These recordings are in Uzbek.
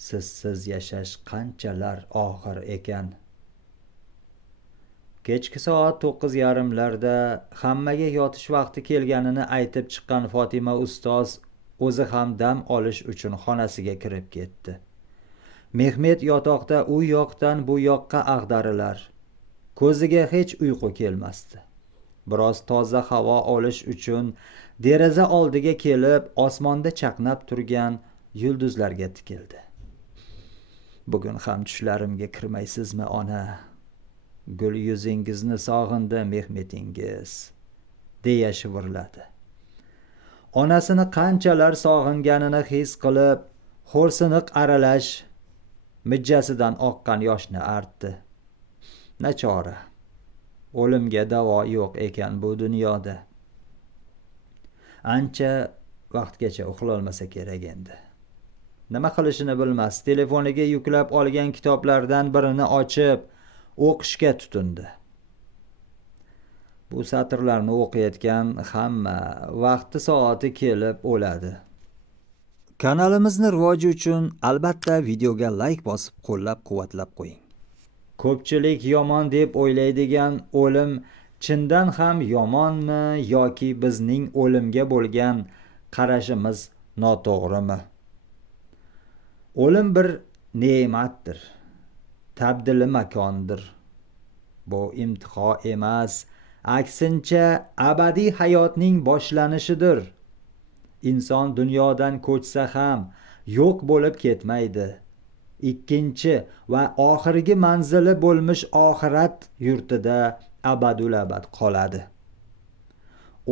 Sizsiz yashash qanchalar og'ir ekan. Kechki soat 9:30larda hammaga yotish vaqti kelganini aytib chiqqan Fotima ustoz o'zi ham dam olish uchun xonasiga kirib ketdi. Mehmet yotoqda u yoqdan bu yoqqa ag'darilar. Ko'ziga hech uyqu kelmasdi. Biroz toza havo olish uchun deraza oldiga kelib, osmonda chaqnab turgan yulduzlarga tikildi. Bugun ham tushlarimga kirmaysizmi, ona? Gul yuzingizni sog'indi Mehmetingiz, deya shivirladi. Onasini qanchalar sog'inganini his qilib, xo'rsiniq aralash mijjasidan oqqan yoshni artdi. Nachora, o'limga davo yo'q ekan bu dunyoda. Ancha vaqtgacha uxlolmasa kerak endi. Nima qilishini bilmas, telefoniga yuklab olgan kitoblardan birini ochib o'qishga tutindi. Bu satrlarni o'qiyotgan hamma vaqti soati kelib o'ladi. Kanalimizni rivoji uchun albatta videoga like bosib qo'llab-quvvatlab qo'ying. Ko'pchilik yomon deb o'ylaydigan o'lim chindan ham yomonmi yoki bizning o'limga bo'lgan qarashimiz noto'g'rimi? O'lim bir ne'matdir, tabdili makondir. Bu imtiho emas, aksincha abadiy hayotning boshlanishidir. Inson dunyodan ko'chsa ham yo'q bo'lib ketmaydi. Ikkinchi va oxirgi manzili bo'lmish oxirat yurtida abadul abad qoladi.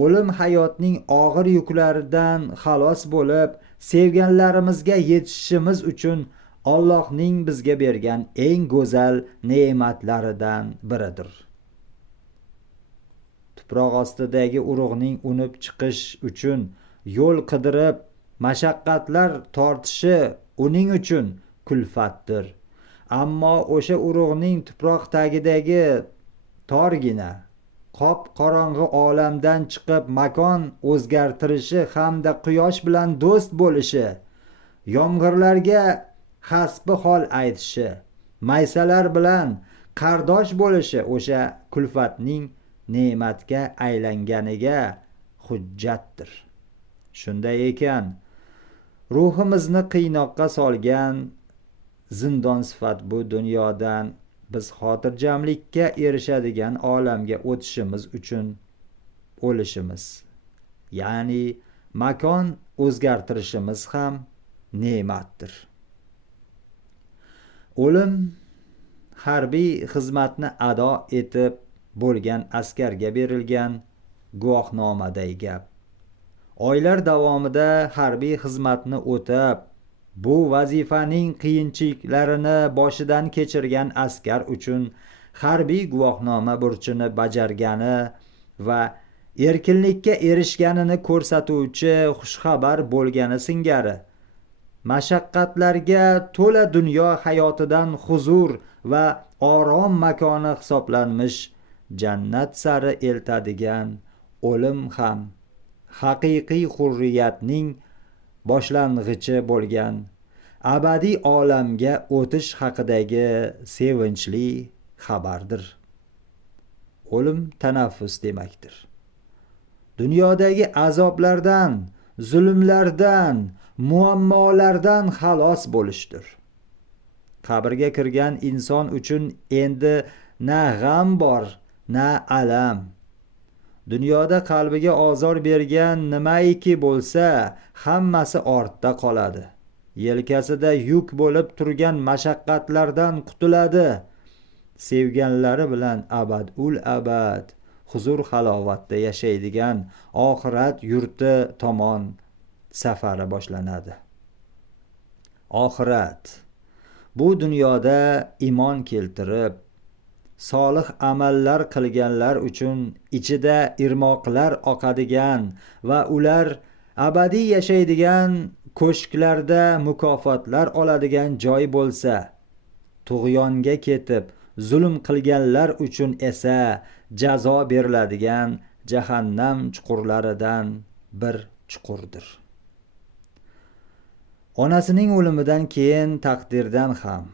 O'lim hayotning og'ir yuklaridan xalos bo'lib, sevganlarimizga yetishishimiz uchun Allohning bizga bergan eng go'zal ne'matlaridan biridir. Tuproq ostidagi urug'ning unib chiqish uchun yo'l qidirib, mashaqqatlar tortishi uning uchun kulfatdir. Ammo o'sha urug'ning tuproq tagidagi torgina, qop qorong'i olamdan chiqib makon o'zgartirishi hamda quyosh bilan do'st bo'lishi, yomg'irlarga hasbi hol aytishi, maysalar bilan qardosh bo'lishi o'sha kulfatning ne'matga aylanganiga hujjatdir. Shunday ekan, ruhimizni qiynoqqa solgan zindon sifat bu dunyodan biz xotirjamlikka erishadigan olamga o'tishimiz uchun o'lishimiz, ya'ni makon o'zgartirishimiz ham ne'matdir. O'lim harbiy xizmatni ado etib bo'lgan askarga berilgan guvohnomaday gap. Oylar davomida harbiy xizmatni o'tab, bu vazifaning qiyinchiliklarini boshidan kechirgan askar uchun harbiy guvohnoma burchini bajargani va erkinlikka erishganini ko'rsatuvchi xushxabar bo'lgani singari mashaqqatlarga to'la dunyo hayotidan huzur va orom makoni hisoblanmish jannat sari eltadigan o'lim ham haqiqiy hurriyatning boshlang'ichi bo'lgan abadiy olamga o'tish haqidagi sevinchli xabardir. O'lim tanaffus demakdir. Dunyodagi azoblardan, zulmlardan, muammolardan xalos bo'lishdir. Qabrga kirgan inson uchun endi na g'am bor, na alam. Dunyoda qalbiga ozor bergan nimaiki bo'lsa, hammasi ortda qoladi. Yelkasida yuk bo'lib turgan mashaqqatlardan qutuladi. Sevganlari bilan abadul abad huzur halovatda yashaydigan oxirat yurti tomon safari boshlanadi. Oxirat bu dunyoda iymon keltirib, solih amallar qilganlar uchun ichida irmoqlar oqadigan va ular abadiy yashaydigan ko'shklarda mukofotlar oladigan joy bo'lsa, tug'yonga ketib zulm qilganlar uchun esa jazo beriladigan jahannam chuqurlaridan bir chuqurdir. Onasining o'limidan keyin taqdirdan ham,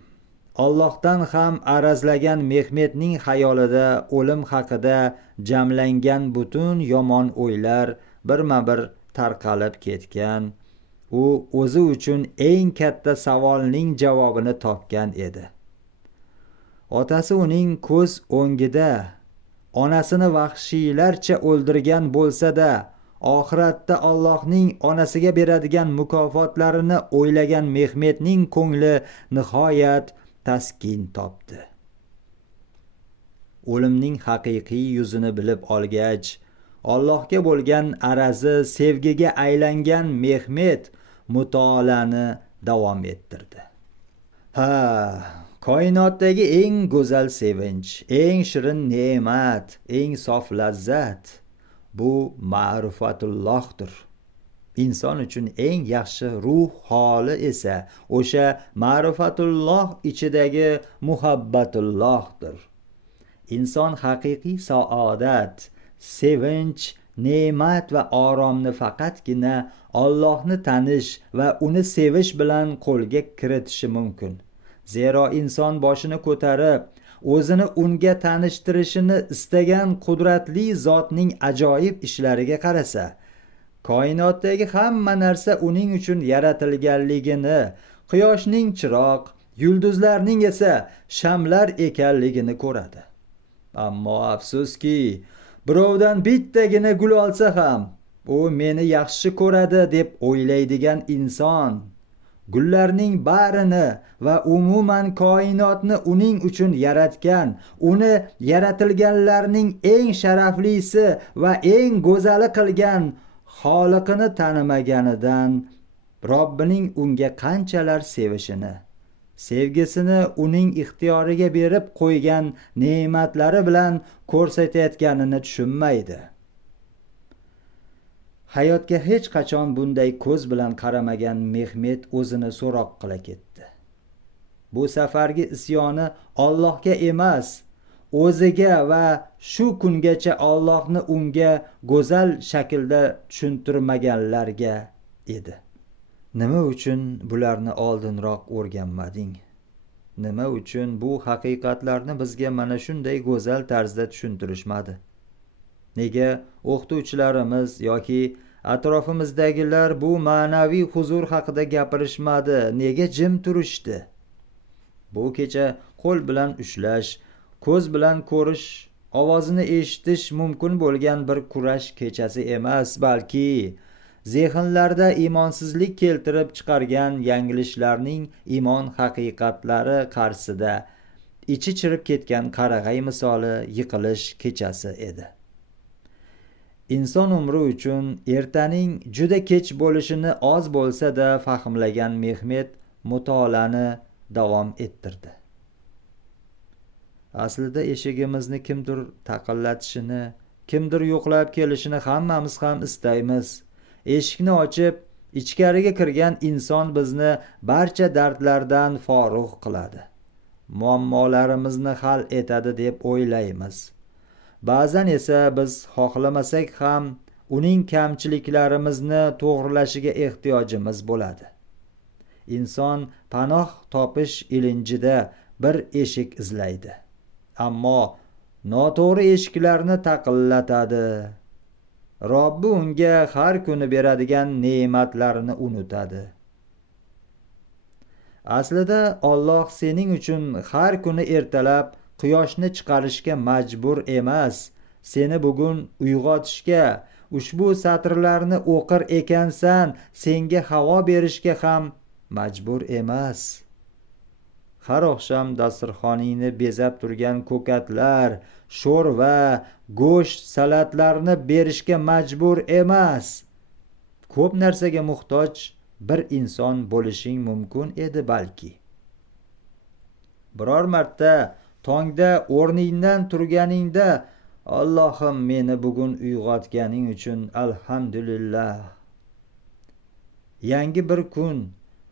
Allohdan ham arazlagan Mehmetning xayolida o'lim haqida jamlangan butun yomon o'ylar birma-bir tarqalib ketgan. U o'zi uchun eng katta savolning javobini topgan edi. Otasi uning ko'z o'ngida onasini vahshiylarcha o'ldirgan bo'lsa-da, oxiratda Allohning onasiga beradigan mukofotlarini o'ylagan Mehmetning ko'ngli nihoyat taskin topdi. O'limning haqiqiy yuzini bilib olgach, Allohga bo'lgan arazi sevgiga aylangan Mehmet mutolaani davom ettirdi. Koinotdagi eng go'zal sevinch, eng shirin ne'mat, eng sof lazzat bu ma'rifatullohdir. Inson uchun eng yaxshi ruh holi esa o'sha ma'rifatulloh ichidagi muhabbatullohdir. Inson haqiqiy saodat, sevinch, ne'mat va oromni faqatgina Allohni tanish va uni sevish bilan qo'lga kiritishi mumkin. Zero inson boshini ko'tarib, o'zini unga tanishtirishini istagan qudratli zotning ajoyib ishlariga qarasa, koinotdagi hamma narsa uning uchun yaratilganligini, quyoshning chiroq, yulduzlarning esa shamlar ekanligini ko'radi. Ammo afsuski, birovdan bittagina gul olsa ham, u meni yaxshi ko'radi deb o'ylaydigan inson gullarning barini va umuman koinotni uning uchun yaratgan, uni yaratilganlarning eng sharaflisi va eng go'zali qilgan Xoliqini tanimaganidan Robbining unga qanchalar sevishini, sevgisini uning ixtiyoriga berib qo'ygan ne'matlari bilan ko'rsatayotganini tushunmaydi. Hayotga hech qachon bunday ko'z bilan qaramagan Mehmet o'zini so'roq qila ketdi. Bu safargi isyoni Allohga emas, o'ziga va shu kungacha Allohni unga go'zal shaklda tushuntirmaganlarga edi. Nima uchun bularni oldinroq o'rganmading? Nima uchun bu haqiqatlarni bizga mana shunday go'zal tarzda tushuntirishmadi? Nega o'qituvchilarimiz yoki atrofimizdagilar bu ma'naviy huzur haqida gapirishmadi? Nega jim turishdi? Bu kecha qo'l bilan ushlash, ko'z bilan ko'rish, ovozini eshitish mumkin bo'lgan bir kurash kechasi emas, balki zehnlarda imonsizlik keltirib chiqargan yanglishlarning imon haqiqatlari qarshisida ichi chirib ketgan qarag'ay misoli yiqilish kechasi edi. Inson umri uchun ertaning juda kech bo'lishini oz bo'lsa-da fahmlagan Mehmet mutolaani davom ettirdi. Aslida eshigimizni kimdir taqillatishini, kimdir yo'qlab kelishini hammamiz ham istaymiz. Eshikni ochib, ichkariga kirgan inson bizni barcha dardlardan forig' qiladi. Muammolarimizni hal etadi deb o'ylaymiz. Ba'zan esa biz xohlamasak ham uning kamchiliklarimizni to'g'rilashiga ehtiyojimiz bo'ladi. Inson panoh topish ilinjida bir eshik izlaydi. Ammo noto'g'ri eshiklarni taqillatadi. Robbi unga har kuni beradigan ne'matlarini unutadi. Aslida Alloh sening uchun har kuni ertalab quyoshni chiqarishga majbur emas, seni bugun uyg'otishga, ushbu satrlarni o'qir ekansan, senga havo berishga ham majbur emas. Har oqshom dasturxoningni bezab turgan ko'katlar, sho'rva, go'sht, salatlarni berishga majbur emas. Ko'p narsaga muhtoj bir inson bo'lishing mumkin edi balki. Biror marta tongda o'rningdan turganingda Allohim meni bugun uyg'otganing uchun alhamdulillah. Yangi bir kun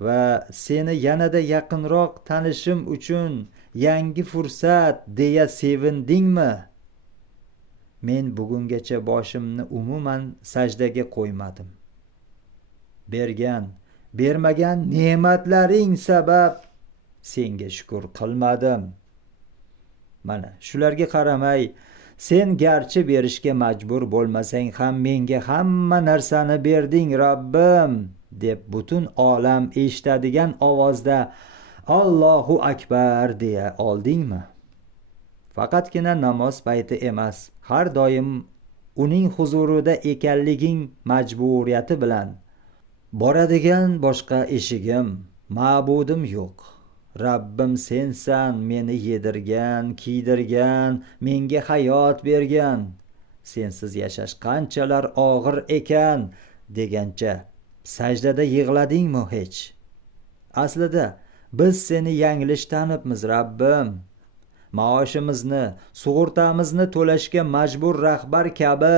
va seni yanada yaqinroq tanishim uchun yangi fursat deya sevindingmi? Men bugungacha boshimni umuman sajdaga qo'ymadim. Bergan, bermagan ne'matlaring sabab senga shukr qilmadim. Mana shularga qaramay, sen garchi berishga majbur bo'lmasang ham menga hamma narsani berding Rabbim, deb butun olam eshitadigan ovozda Allohu akbar deya oldingmi? Faqatgina namoz payti emas, har doim uning huzurida ekanliging majburiyati bilan boradigan boshqa eshigim, ma'budim yo'q. Rabbim sensan, meni yedirgan, kiydirgan, menga hayot bergan. Sensiz yashash qanchalar og'ir ekan degancha sajdada yig'ladingmi hech? Aslida biz seni yanglishtanibmiz Rabbim. Maoshimizni, sug'urtamizni to'lashga majbur rahbar kabi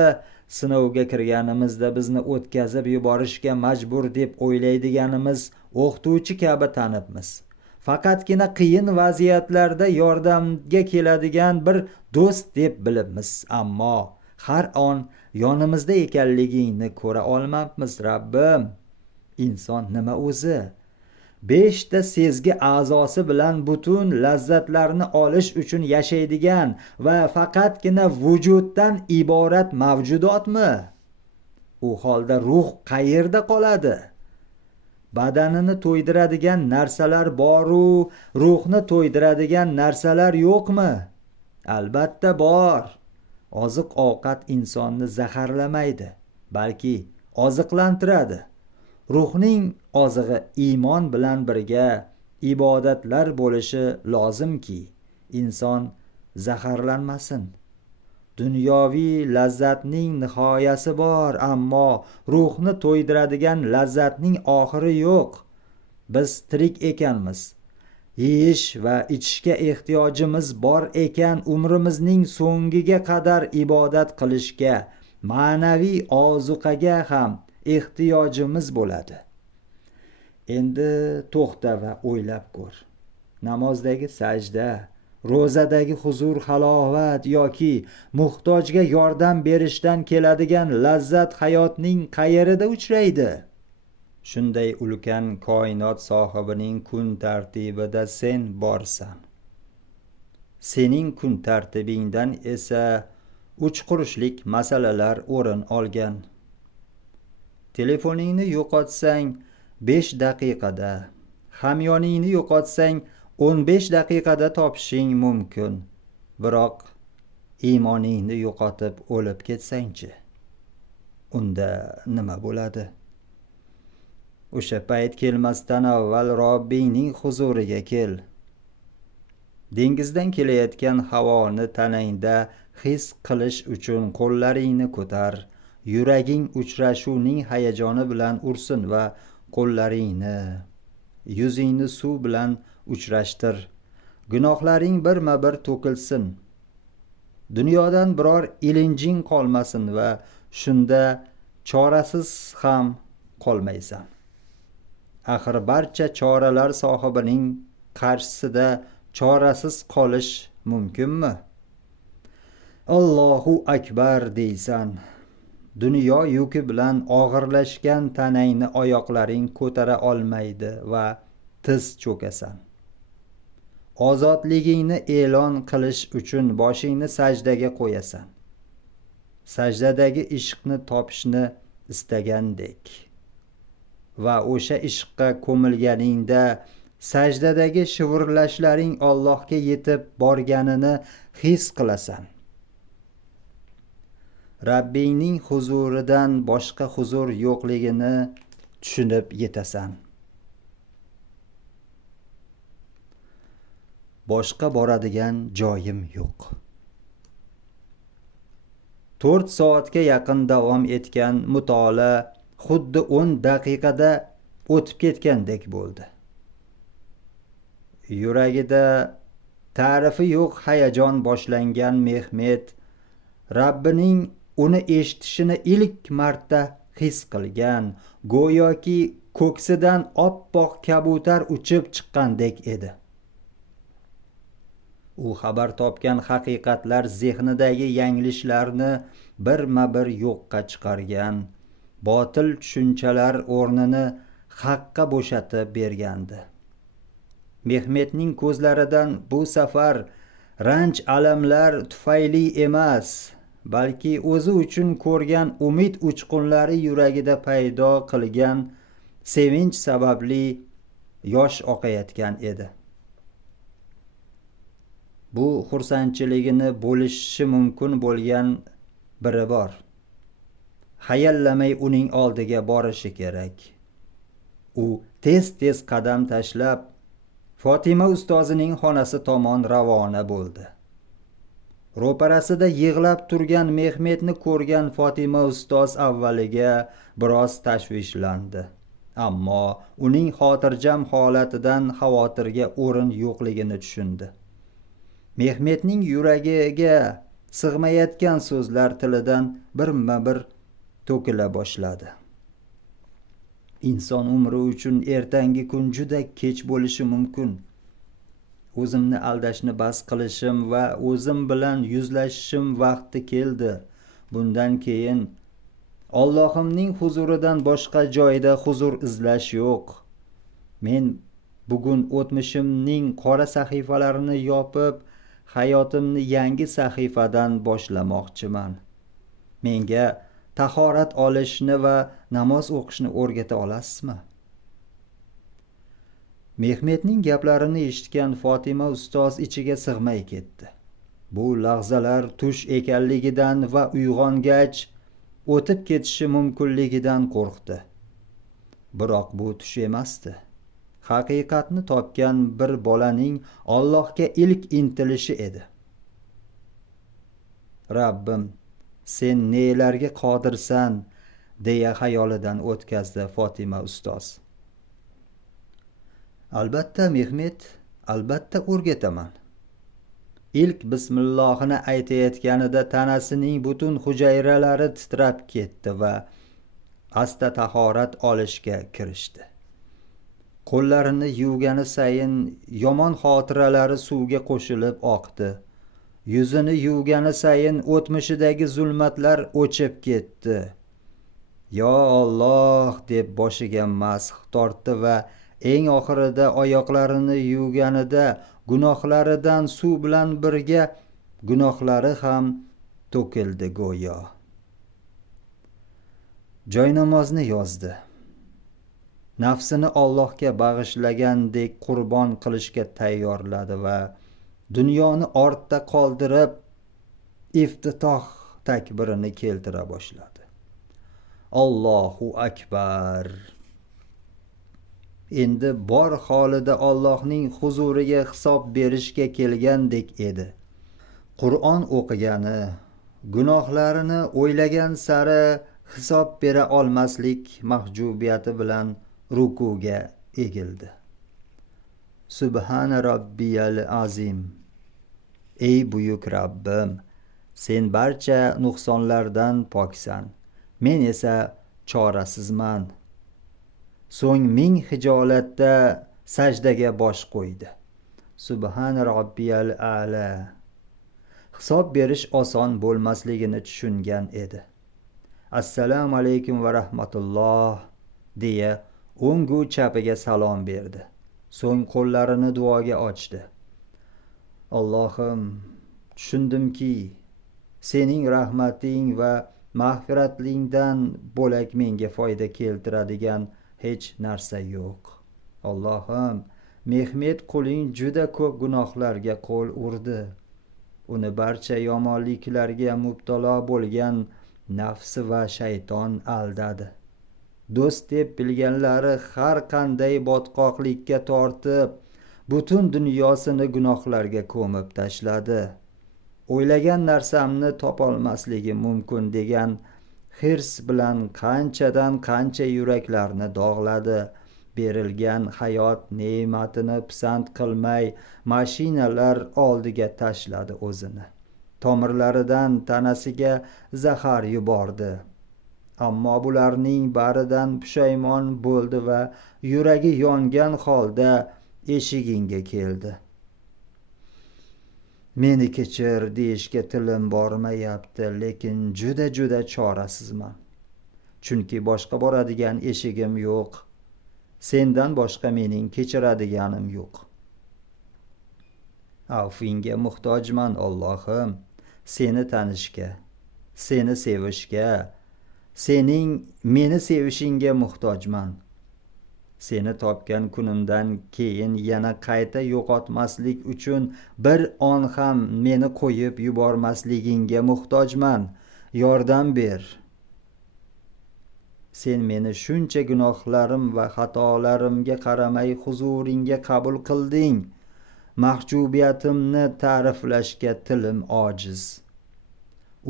sinovga kirganimizda bizni o'tkazib yuborishga majbur deb o'ylaydiganimiz o'qituvchi kabi tanibmiz. Faqatgina qiyin vaziyatlarda yordamga keladigan bir do'st deb bilibmiz, ammo har on yonimizda ekanligingni ko'ra olmabmiz Rabbim. Inson nima o'zi? 5 ta sezgi a'zosi bilan butun lazzatlarni olish uchun yashaydigan va faqatgina vujuddan iborat mavjudotmi? U holda ruh qayerda qoladi? Badanini to'ydiradigan narsalar bor-u, ruhni to'ydiradigan narsalar yo'qmi? Albatta bor. Oziq-ovqat insonni zaharlamaydi, balki oziqlantiradi. Ruhning ozig'i iymon bilan birga ibodatlar bo'lishi lozimki, inson zaharlanmasin. Dunyoviy lazzatning nihoyasi bor, ammo ruhni to'ydiradigan lazzatning oxiri yo'q. Biz tirik ekanmiz. Yeyish va ichishga ehtiyojimiz bor ekan, umrimizning so'ngiga qadar ibodat qilishga, ma'naviy ozuqaga ham ehtiyojimiz bo'ladi. Endi to'xta va o'ylab ko'r. Namozdagi sajda, ro'zadagi huzur halovat yoki muhtojga yordam berishdan keladigan lazzat hayotning qayerida uchraydi? Shunday ulkan koinot sohibining kun tartibida sen borsan. Sening kun tartibingdan esa 3 kurishlik masalalar o'rin olgan. Telefoningni yo'qotsang 5 daqiqada, hamyoningni yo'qotsang 15 daqiqada topishing mumkin. Biroq iymoningni yo'qotib o'lib ketsangchi, unda nima bo'ladi? O'sha payt kelmasdan avval Robbingning huzuriga kel. Dengizdan kelayotgan havoni tanangda his qilish uchun qo'llaringni ko'tar. Yuraging uchrashuvning hayajoni bilan ursin va qo'llaringni, yuzingni suv bilan uchrashtir. Gunohlaring birma-bir to'kilsin. Dunyodan biror ilinjing qolmasin va shunda chorasiz ham qolmaysan. Axir barcha choralar sohibining qarshisida chorasiz qolish mumkinmi? Allohu akbar deysan. Dunyo yuki bilan og'irlashgan tanangni oyoqlaring ko'tara olmaydi va tiz cho'kasan. Ozodligingni e'lon qilish uchun boshingni sajdaga qo'yasan. Sajdadagi ishqni topishni istagandek va o'sha ishqqa ko'milganingda sajdadagi shivirlashlaring Allohga yetib borganini his qilasan. Rabbingning huzuridan boshqa huzur yo'qligini tushunib yetasan. Boshqa boradigan joyim yo'q. 4 soatga yaqin davom etgan mutolaa xuddi 10 daqiqada o'tib ketgandek bo'ldi. Yuragida ta'rifi yo'q hayajon boshlangan Mehmet Rabbining uni eshitishini ilk marta his qilgan, go'yoki ko'ksidan oppoq kabutar uchib chiqqandek edi. U xabar topgan haqiqatlar zehnidagi yanglishlarni birma-bir yo'qqa chiqargan, botil tushunchalar o'rnini haqqa bo'shatib bergandi. Mehmetning ko'zlaridan bu safar ranj alamlar tufayli emas, balki o'zi uchun ko'rgan umid uchqunlari yuragida paydo qilgan sevinch sababli yosh oqayotgan edi. Bu xursandchiligini bo'lishi mumkin bo'lgan biri bor. Hayallamay uning oldiga borishi kerak. U tez qadam tashlab Fotima ustozining xonasi tomon ravona bo'ldi. Ro'parasida yig'lab turgan Mehmetni ko'rgan Fotima ustoz avvaliga biroz tashvishlandi. Ammo uning xotirjam holatidan xavotirga o'rin yo'qligini tushundi. Mehmetning yuragiga sig'mayotgan so'zlar tilidan birma-bir to'kila boshladi. Inson umri uchun ertangi kun juda kech bo'lishi mumkin. O'zimni aldashni bas qilishim va o'zim bilan yuzlashishim vaqti keldi. Bundan keyin Allohimning huzuridan boshqa joyda huzur izlash yo'q. Men bugun o'tmishimning qora sahifalarini yopib, hayotimni yangi sahifadan boshlamoqchiman. Menga tahorat olishni va namoz o'qishni o'rgata olasizmi? Mehmetning gaplarini eshitgan Fotima ustoz ichiga sig'may ketdi. Bu lahzalar tush ekanligidan va uyg'ongach o'tib ketishi mumkinligidan qo'rqdi. Biroq bu tush emasdi. Haqiqatni topgan bir bolaning Allohga ilk intilishi edi. Rabbim, sen nelarga qodirsan, deya xayolidan o'tkazdi Fotima ustoz. Albatta Mehmet, albatta o'rgataman. İlk bismillohini aytayotganida tanasining butun hujayralari titrab ketdi va asta tahorat olishga kirishdi. Qo'llarini yuvgani sayin yomon xotiralari suvga qo'shilib oqdi. Yuzini yuvgani sayin o'tmishidagi zulmatlar o'chib ketdi. Yo Alloh deb boshiga masx tortdi va eng oxirida oyoqlarini yuvganida gunohlaridan suv bilan birga gunohlari ham to'kildi go'yo. Joynamozni yozdi. Nafsini Allohga bag'ishlagandek qurbon qilishga tayyorladi va dunyoni ortda qoldirib iftitoh takbirini keltira boshladi. Allohu akbar. Endi bor holida Allohning huzuriga hisob berishga kelgandek edi. Qur'on o'qigani, gunohlarini o'ylagan sari hisob bera olmaslik mahjubiyati bilan rukuga egildi. Subhana robbiyal azim. Ey buyuk Rabbim, sen barcha nuqsonlardan poksan. Men esa chorasizman. So'ng ming hijolatda sajdaga bosh qo'ydi. Subhana robbiyal a'la. Hisob berish oson bo'lmasligini tushungan edi. Assalomu alaykum va rahmatulloh deya o'ngu chapiga salom berdi. So'ng qo'llarini duoga ochdi. Allohim, tushundimki, sening rahmating va mag'firatlingdan bo'lak menga foyda keltiradigan hech narsa yo'q. Allohim, Mehmet qo'ling juda ko'p gunohlarga qo'l urdi. Uni barcha yomonliklarga mubtalo bo'lgan nafsi va shayton aldadi. Do'st deb bilganlari har qanday botqoqlikka tortib, butun dunyosini gunohlarga ko'mib tashladi. O'ylagan narsamni topolmasligi mumkin degan hirs bilan qanchadan qancha yuraklarni dog'ladi. Berilgan hayot ne'matini pisand qilmay mashinalar oldiga tashladi o'zini. Tomirlaridan tanasiga zahar yubordi. Ammo bularning baridan pushaymon bo'ldi va yuragi yongan holda eshigingga keldi. Meni kechir deyishga tilim bormayapti, lekin juda chorasizman. Chunki boshqa boradigan eshigim yo'q. sendan boshqa mening kechiradiganim yo'q. Afvingga muhtojman Allohim, seni tanishga, seni sevishga, sening meni sevishingga muhtojman. Seni topgan kunimdan keyin yana qayta yo'qotmaslik uchun bir on ham meni qo'yib yubormasligingga muhtojman. Yordam ber. Sen meni shuncha gunohlarim va xatolarimga qaramay huzuringga qabul qilding. Mahjubiyatimni ta'riflashga tilim ojiz.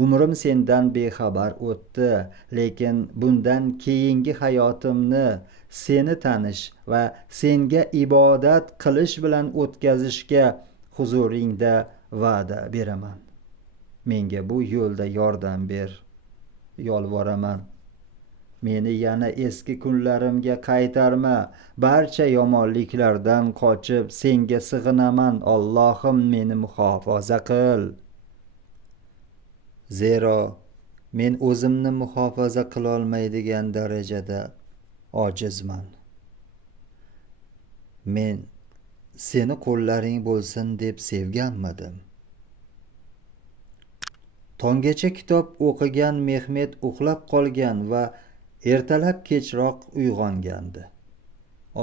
Umrim sendan bexabar o'tdi, lekin bundan keyingi hayotimni seni tanish va senga ibodat qilish bilan o'tkazishga huzuringda va'da beraman. Menga bu yo'lda yordam ber, yolvoraman. Meni yana eski kunlarimga qaytarma. Barcha yomonliklardan qochib senga sig'inaman. Allohim, meni muhofaza qil. Zero men o'zimni muhofaza qilolmaydigan darajada ojizman. Men seni qo'llaring bo'lsin deb sevganmadim. Tonggacha kitob o'qigan Mehmet uxlab qolgan va ertalab kechroq uyg'ongandi.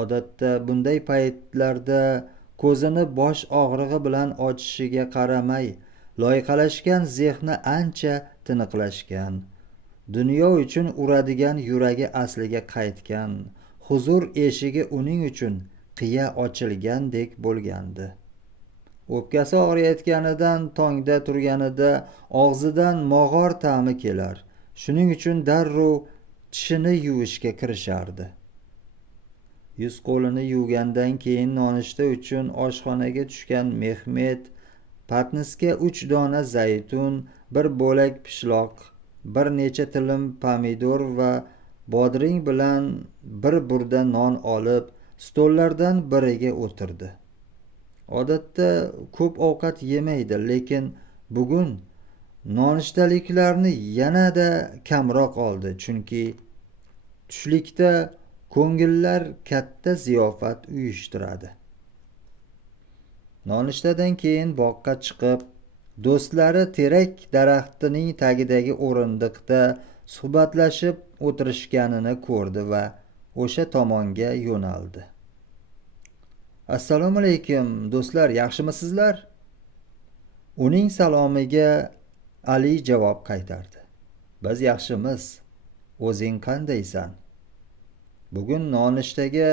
Odatda bunday paytlarda ko'zini bosh og'rig'i bilan ochishiga qaramay, loyqalashgan zehni ancha tiniqlashgan, dunyo uchun uradigan yuragi asliga qaytgan, huzur eshigi uning uchun qiya ochilgandek bo'lgandi. O'pkasi og'riyotganidan tongda turganida og'zidan mog'or ta'mi kelar. Shuning uchun darrov tishini yuvishga kirishardi. Yuz qo'lini yuvgandan keyin nonushta uchun oshxonaga tushgan Mehmet patnisga 3 dona zaytun, bir bo'lak pishloq, bir necha tilim pomidor va bodring bilan bir burda non olib, stollardan biriga o'tirdi. Odatda ko'p ovqat yemaydi, lekin bugun nonushtaliklarni yanada kamroq oldi, chunki tushlikda ko'ngillar katta ziyofat uyushtiradi. Nonushtadan keyin boqqa chiqib, do'stlari terak daraxtining tagidagi o'rindiqda suhbatlashib o'tirishganini ko'rdi va o'sha tomonga yo'naldi. Assalomu alaykum do'stlar, yaxshimisizlar? Uning salomiga Ali javob qaytardi. Biz yaxshimiz. O'zing qandaysan? Bugun nonushtaga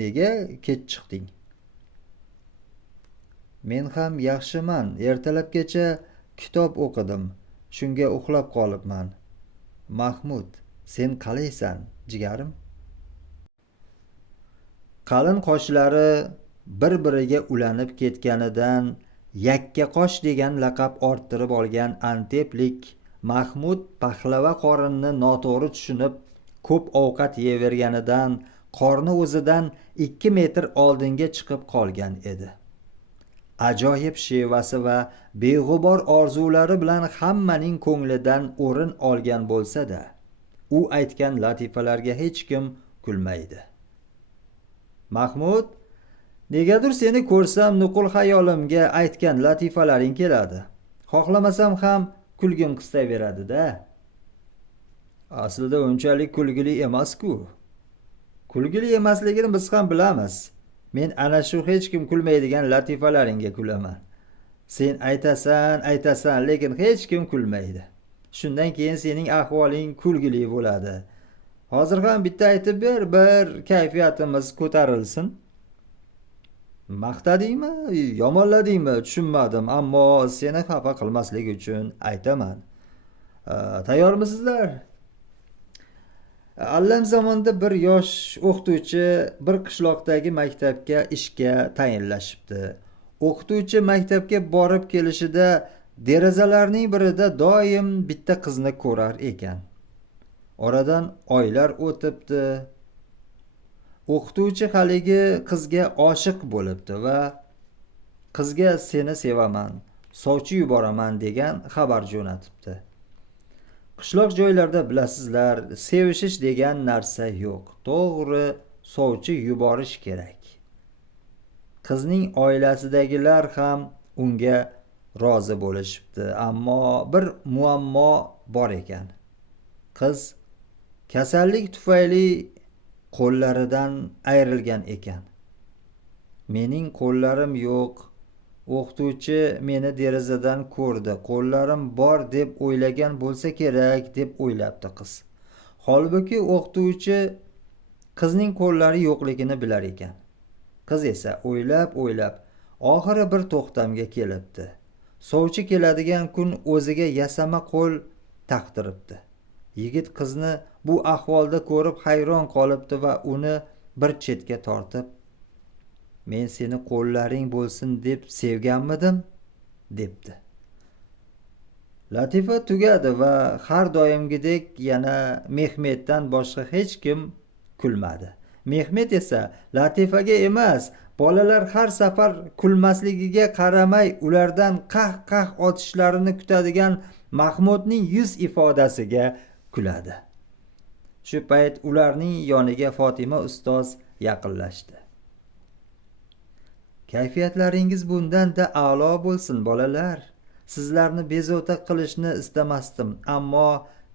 nega kech chiqding? Men ham yaxshiman. Ertalabgacha kitob o'qidim. Shunga uxlab qolibman. Mahmud, sen qalaysan, jigarim? Qalin qoshlari bir-biriga ulanib ketganidan yakka qosh degan laqab orttirib olgan anteplik Mahmud paxlava qorinni noto'g'ri tushunib, ko'p ovqat yeyaverganidan qorni o'zidan 2 metr oldinga chiqib qolgan edi. Ajoyib shevasi va beg'ubor orzulari bilan hammaning ko'nglidan o'rin olgan bo'lsa-da, u aytgan latifalarga hech kim kulmaydi. Mahmud, negadir seni ko'rsam nuqul xayolimga aytgan latifalaring keladi. Xohlamasam ham kulgim qistaveradi-da. Aslida unchalik kulgili emas-ku. Kulgili emasligini biz ham bilamiz. Men ana shu hech kim kulmaydigan latifalaringga kulaman. Sen aytasan, lekin hech kim kulmaydi. Shundan keyin sening ahvoling kulgili bo'ladi. Hozir ham bitta aytib ber, bir kayfiyatimiz ko'tarilsin. Maqtadingmi, yomonladingmi tushunmadim, ammo seni xafa qilmaslik uchun aytaman. Tayyormisizlar? Allam zamonda bir yosh o'qituvchi bir qishloqdagi maktabga ishga tayinlashibdi. O'qituvchi maktabga borib kelishida derazalarning birida doim bitta qizni ko'rar ekan. Oradan oylar o'tibdi. O'qituvchi haligi qizga oshiq bo'libdi va qizga seni sevaman, sovchi yuboraman degan xabar jo'natibdi. Qishloq joylarda bilasizlar, sevishish degan narsa yo'q. To'g'ri sovchi yuborish kerak. Qizning oilasidagilar ham unga rozi bo'lishibdi, ammo bir muammo bor ekan. Qiz kasallik tufayli qo'llaridan ayrilgan ekan. Mening qo'llarim yo'q. O'qituvchi meni derazadan ko'rdi. Qo'llarim bor deb o'ylagan bo'lsa kerak deb o'ylabdi qiz. Holbuki o'qituvchi qizning qo'llari yo'qligini bilar ekan. Qiz esa o'ylab oxiri bir to'xtamga kelibdi. Sovchi keladigan kun o'ziga yasama qo'l taqtiribdi. Yigit qizni bu ahvolda ko'rib hayron qolibdi va uni bir chetga tortib, "Men seni qo'llaring bo'lsin deb sevganmidim?" debdi. Latifa tugadi va har doimgidek yana Mehmetdan boshqa hech kim kulmadi. Mehmet esa Latifaga emas, bolalar har safar kulmasligiga qaramay ulardan qah-qah otishlarini kutadigan Mahmudning yuz ifodasiga kuladi. Shu payt ularning yoniga Fotima ustoz yaqinlashdi. "Kayfiyatlaringiz bundan-da a'lo bo'lsin bolalar. Sizlarni bezovta qilishni istamasdim, ammo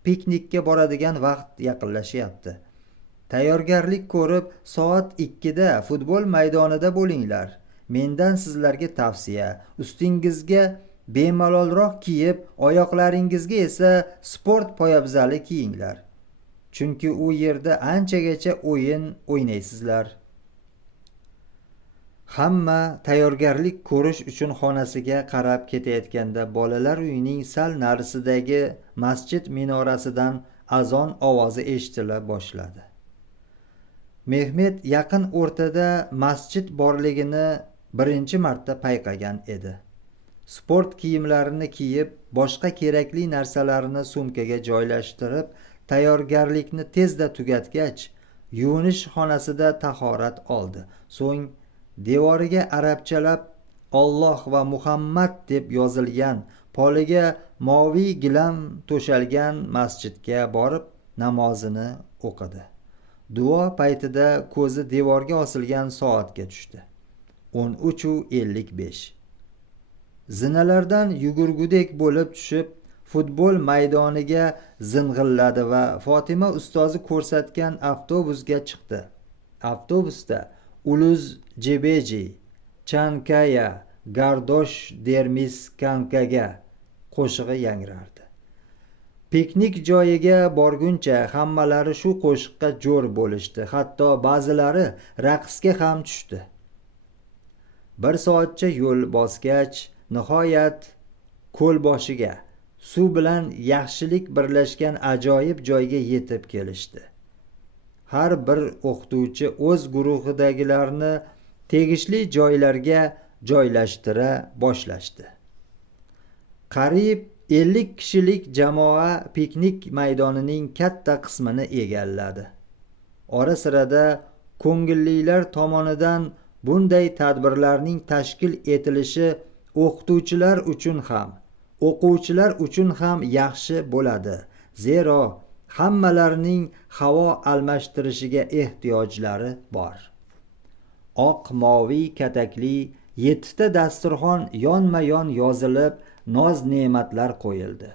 piknikka boradigan vaqt yaqinlashyapti. Tayyorgarlik ko'rib soat 2da futbol maydonida bo'linglar. Mendan sizlarga tavsiya, ustingizga bemalolroq kiyib, oyoqlaringizga esa sport poyabzali kiyinglar. Chunki u yerda anchagacha o'yin o'ynaysizlar." Hamma tayyorgarlik ko'rish uchun xonasiga qarab ketayotganda bolalar uyining sal narisidagi masjid minorasidan azon ovozi eshitila boshladi. Mehmet yaqin o'rtada masjid borligini birinchi marta payqagan edi. Sport kiyimlarini kiyib, boshqa kerakli narsalarini sumkaga joylashtirib, tayyorgarlikni tezda tugatgach, yuvinish xonasida tahorat oldi. So'ng devoriga arabchalab Alloh va Muhammad deb yozilgan poliga moviy gilam to'shalgan masjidga borib namozini o'qidi. Duo paytida ko'zi devorga osilgan soatga tushdi. 13:55. Zinalardan yugurgudek bo'lib tushib, futbol maydoniga zing'illadi va Fotima ustozi ko'rsatgan avtobusga chiqdi. Avtobusda Uluz Jebeji, Chankaya, Gardosh Dermis Kankaga qo'shig'i yangrardi. Piknik joyiga borguncha hammalari shu qo'shiqqa jo'r bo'lishdi. Hatto ba'zilari raqsga ham tushdi. Bir soatcha yo'l bosgach, nihoyat ko'l boshiga, suv bilan yaxshilik birlashgan ajoyib joyga yetib kelishdi. Har bir o'qituvchi o'z guruhidagilarni tegishli joylarga joylashtira boshlashdi. Qariyb 50 kishilik jamoa piknik maydonining katta qismini egalladi. Ora-sirada ko'ngillilar tomonidan bunday tadbirlarning tashkil etilishi o'qituvchilar uchun ham, o'quvchilar uchun ham yaxshi bo'ladi. Zero hammalarining havo almashtirishiga ehtiyojlari bor. Oq moviy katakli 7 ta dasturxon yonma-yon yozilib, noz-ne'matlar qo'yildi.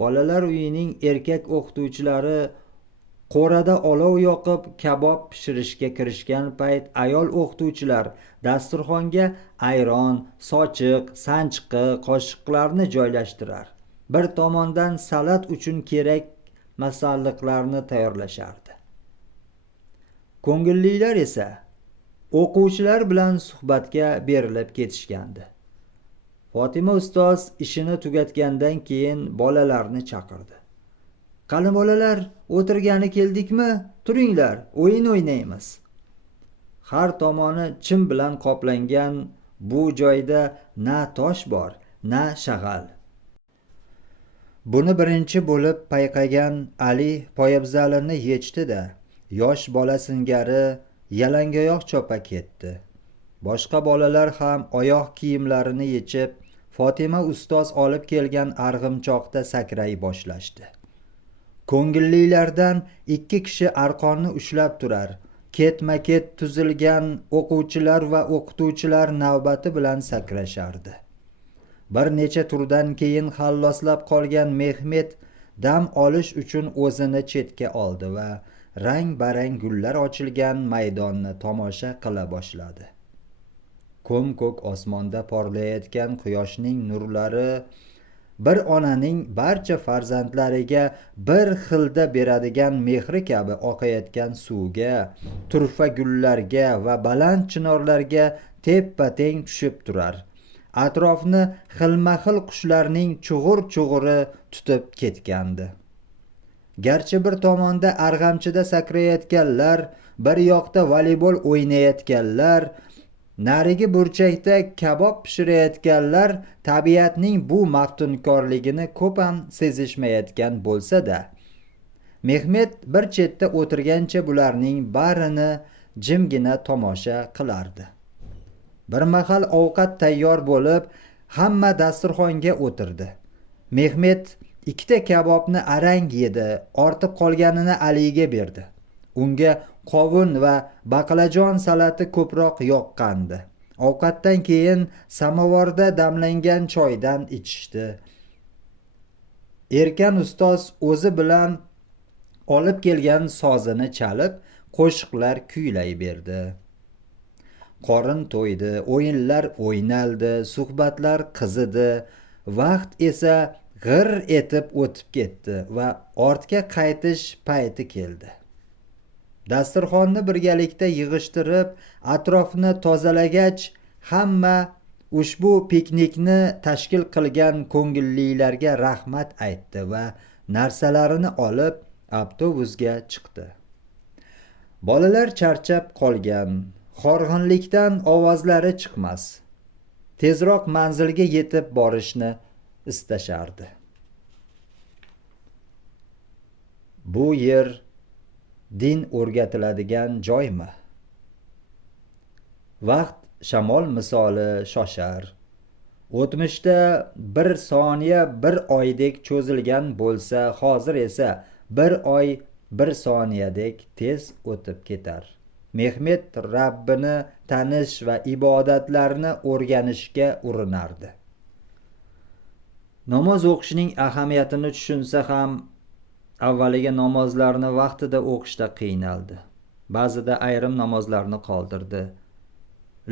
Bolalar uyining erkak o'qituvchilari qo'rada olov yoqib kabob pishirishga kirishgan payt ayol o'qituvchilar dasturxonga ayron, sochiq, sanchqi, qoshiqlarni joylashtirar. Bir tomondan salat uchun kerak masalliqlarni tayyorlashardi. Ko'ngillilar esa o'quvchilar bilan suhbatga berilib ketishgandi. Fotima ustoz ishini tugatgandan keyin bolalarni chaqirdi. "Qani bolalar, o'tirgani keldikmi? Turinglar, o'yin o'ynaymiz." Har tomoni chim bilan qoplangan bu joyda na tosh bor, na shag'al. Buni birinchi bo'lib payqagan Ali poyabzalini yechdi-da, yosh bola singari yalangoyoq chopa ketdi. Boshqa bolalar ham oyoq kiyimlarini yechib, Fotima ustoz olib kelgan arg'imchoqda sakray boshlashdi. Ko'ngillilardan 2 kishi arqonni ushlab turar, ketma-ket tuzilgan o'quvchilar va o'qituvchilar navbati bilan sakrashardi. Bir necha turdan keyin halloslab qolgan Mehmet dam olish uchun o'zini chetga oldi va rang-barang gullar ochilgan maydonni tomosha qila boshladi. Ko'm-ko'k osmonda porlayotgan quyoshning nurlari bir onaning barcha farzandlariga bir xilda beradigan mehri kabi oqayotgan suvga, turfa gullarga va baland chinorlarga teppa-teng tushib turar. Atrofni xilma-xil qushlarning chug'ur-chug'uri tutib ketgandi. Garchi bir tomonda arg'amchida sakrayotganlar, bir yoqda voleybol o'ynayotganlar, narigi burchakda kabob pishirayotganlar tabiatning bu maftunkorligini ko'p ham sezishmayotgan bo'lsa-da, Mehmet bir chetda o'tirgancha bularning barini jimgina tomosha qilardi. Bir mahal ovqat tayyor bo'lib, hamma dasturxonga o'tirdi. Mehmet ikkita kabobni arang yedi, ortib qolganini Aliga berdi. Unga qovun va baqlajon salati ko'proq yoqqandi. Ovqatdan keyin samovarda damlangan choydan ichishdi. Erkan ustoz o'zi bilan olib kelgan sozini chalib, qo'shiqlar kuylayverdi. Qorin to'ydi, o'yinlar o'ynaldi, suhbatlar qizidi. Vaqt esa g'ir etib o'tib ketdi va ortga qaytish payti keldi. Dasturxonni birgalikda yig'ishtirib, atrofni tozalagach, hamma ushbu piknikni tashkil qilgan ko'ngillilarga rahmat aytdi va narsalarini olib avtobusga chiqdi. Bolalar charchab qolgan, horg'inlikdan ovozlari chiqmas. Tezroq manzilga yetib borishni istashardi. Bu yer din o'rgatiladigan joymi? Vaqt shamol misoli shoshar. O'tmishda bir soniya bir oydek cho'zilgan bo'lsa, hozir esa bir oy bir soniyadek tez o'tib ketar. Mehmet Rabbini tanish va ibodatlarni o'rganishga urinardi. Namoz o'qishning ahamiyatini tushunsa ham, avvaliga namozlarni vaqtida o'qishda qiynaldi. Ba'zida ayrim namozlarni qoldirdi.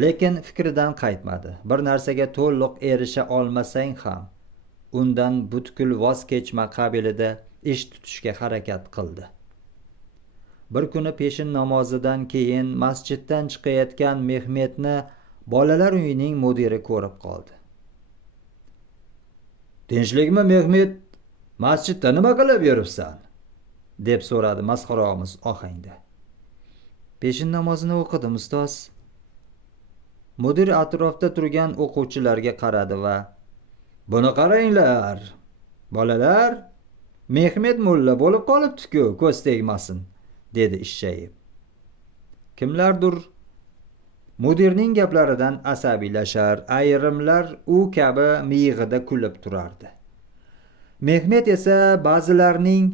Lekin fikridan qaytmadi. Bir narsaga to'liq erisha olmasang ham, undan butkul voz kechma qabilida ish tutishga harakat qildi. Bir kuni peshin namozidan keyin masjiddan chiqayotgan Mehmetni bolalar uyining mudiri ko'rib qoldi. "Tinchlikmi Mehmet? Masjidda nima qilib yuribsan?" deb so'radi masxaromiz ohangda. "Peshin namozini o'qidim, ustoz." Mudir atrofda turgan o'quvchilarga qaradi va "Buni qaranglar, bolalar, Mehmet mulla bo'lib qolibdi-ku, ko'z tegmasin", dedi ishshayib. Kimlardir mudirning gaplaridan asabiylashar, ayrimlar u kabi miyig'ida kulib turardi. Mehmet esa ba'zilarning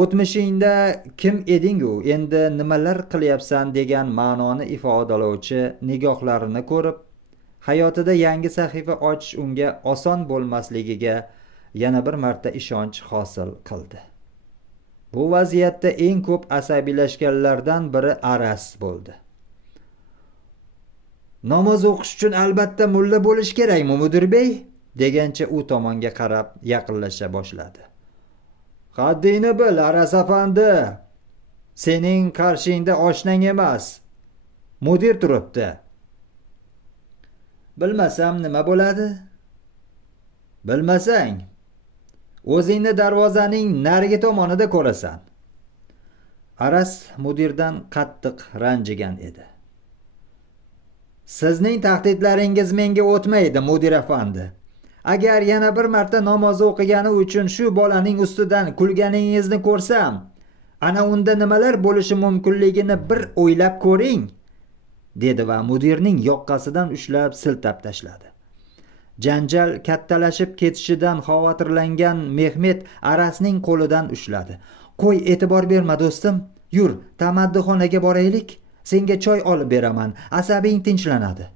"O'tmishingda kim eding-u, endi nimalar qilyapsan" degan ma'noni ifodalovchi nigohlarini ko'rib, hayotida yangi sahifa ochish unga oson bo'lmasligiga yana bir marta ishonch hosil qildi. Bu vaziyatda eng ko'p asabiylashganlardan biri Aras bo'ldi. "Namoz o'qish uchun albatta mulla bo'lish kerakmi, mudir bey?" degancha u tomonga qarab yaqinlasha boshladi. "Haddingni bil, Aras afandi. Sening qarshingda oshnang emas, mudir turibdi." "Bilmasam nima bo'ladi?" "Bilmasang, o'zingni darvozaning narigi tomonida ko'rasan." Aras mudirdan qattiq ranjigan edi. "Sizning tahdidlaringiz menga o'tmaydi, mudir afandi. Agar yana bir marta namoz o'qigani uchun shu bolaning ustidan kulganingizni ko'rsam, ana unda nimalar bo'lishi mumkinligini bir o'ylab ko'ring", dedi va mudirning yoqqasidan ushlab siltab tashladi. Janjal kattalashib ketishidan xavotirlangan Mehmet Arasning qo'lidan ushladi. "Qo'y, e'tibor berma do'stim. Yur, tamaddixonaga boraylik. senga choy olib beraman, asabing tinchlanadi.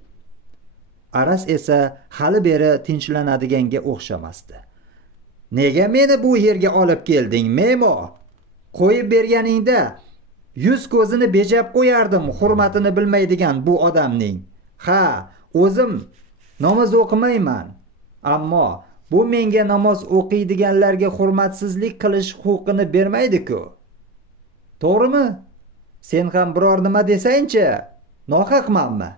Aras esa hali beri tinchlanadiganiga o'xshamasdi. Nega meni bu yerga olib kelding, Memo? Qo'yib berganingda yuz ko'zini bejab qo'yardim hurmatini bilmaydigan bu odamning. Ha, o'zim namoz o'qimayman, ammo bu menga namoz o'qiydiganlarga hurmatsizlik qilish huquqini bermaydi-ku. To'g'rimi? Sen ham biror nima desangchi, nohaqmanmi?